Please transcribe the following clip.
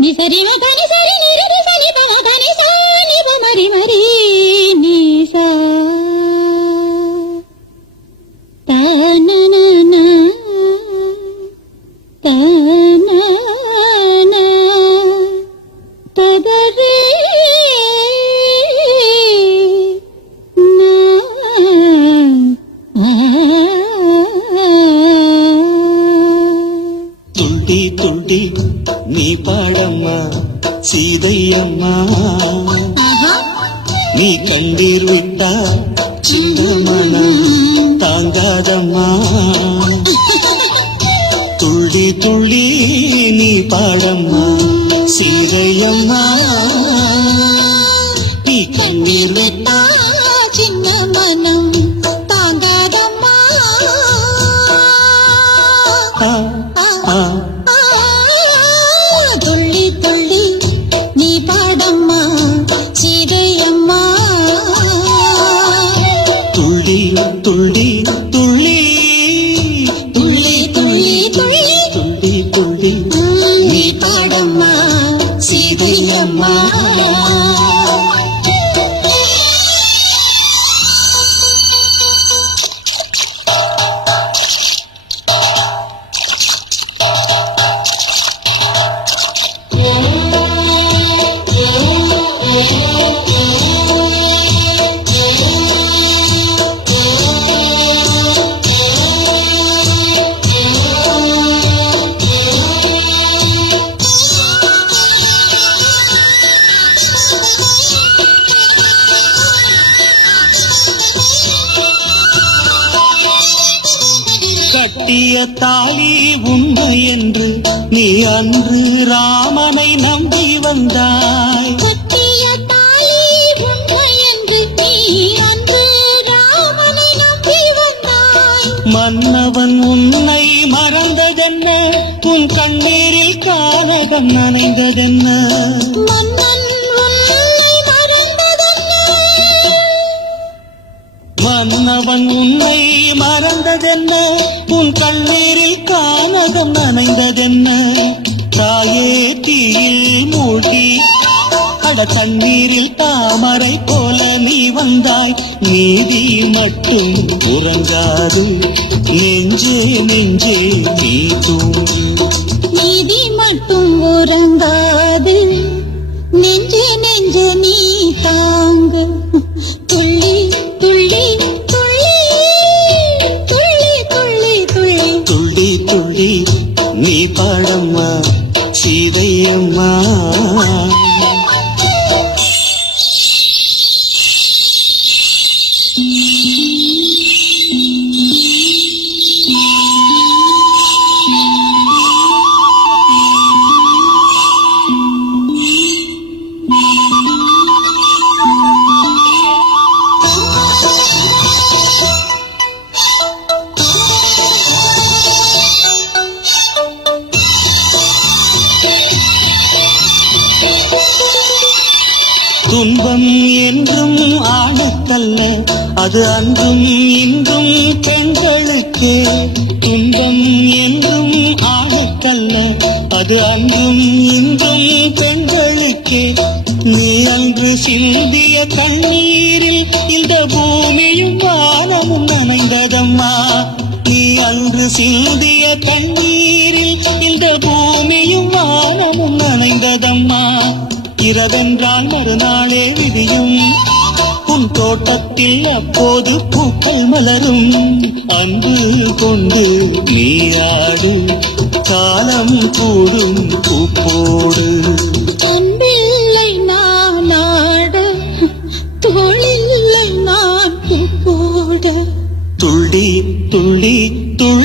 ni sari ma ga ni sari ni re re sa ni pa ma ga ni sa ni pa ma re ni sa ta na na na ta na na ta da re துண்டி துண்டி நீ பாடம்மா சீதையம்மா நீ கண்டீர் விட்டா சின்ன மனம் தாங்காதம்மா துள்ளி துள்ளி நீ பாடம்மா சீதையம்மா நீ கண்டீர் விட்டா சின்ன மனம் தாங்காதம்மா துள்ளி துள்ளி நீ பாடம்மா சீதையம்மா துள்ளி துள்ளி துள்ளி துள்ளி துள்ளி துள்ளி துள்ளி துள்ளி நீ பாடம்மா சீதையம்மா கட்டிய தாலி உண்மை என்று நீ அன்று ராமனை நம்பி வந்தாய். கட்டிய தாலி உண்மை என்று நீ அன்று ராமனை நம்பி வந்தாய். மன்னவன் உன்னை மறந்ததென்ன, உன் கண்ணீரில் கானகம் நனைந்ததென்ன. மன்னன் உன்னை மறந்ததென்ன, மன்னவன் உன்னை மறந்ததென்ன, உன் கண்ணீரில் கானகம் நனைந்ததென்ன. தாயே தீயில் மூழ்கி அட கண்ணீரில் தாமரை போல நீ வந்தாய். நீதி மட்டும் உறங்காது, நெஞ்சே நெஞ்சே நீ தூங்கு. நீதி மட்டும் உறங்காது, நெஞ்சே நெஞ்சு நீ தாங்கு. துள்ளி துள்ளி துள்ளி துள்ளி துள்ளி துள்ளி துள்ளி துள்ளி நீ பாடம்மா சீதையம்மா. துன்பம் என்றும் ஆணுக்கல்ல, அது அன்றும் இன்றும் பெண்களுக்கு. துன்பம் என்றும் ஆணுக்கல்ல, அது அன்றும் இன்றும் பெண்களுக்கு. நீ அன்று சிந்திய கண்ணீரில் இந்த பூமியும் வானமும் நனைந்ததம்மா. நீ அன்று சிந்திய கண்ணீரில் இந்த பூமியும் வானமும் நனைந்ததம்மா. இரவென்றால் மறுநாளே விதியும், உன் தோட்டத்தில் அப்போது பூக்கள் மலரும். அன்பு கொண்டு நீயாடு, காலம் கூடும் பூப்போடு. அன்பில்லை நான் ஆட, தோளில்லை நான் பூப்போட. துள்ளி துள்ளி துள்ளி